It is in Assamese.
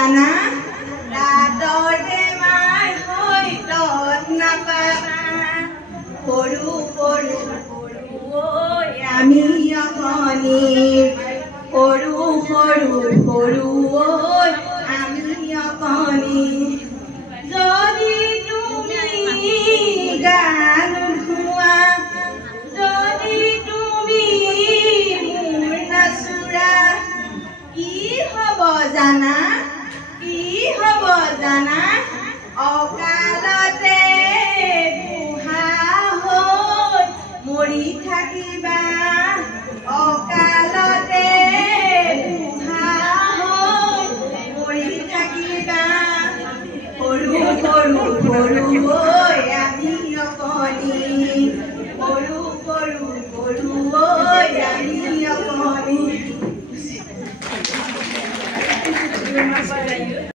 জানা ৰাতৰ বেমাৰ হৈ তত নাপাবা সৰু সৰু সৰু ঐ আমি অকণি সৰু সৰু সৰু ঐ আমি অকণি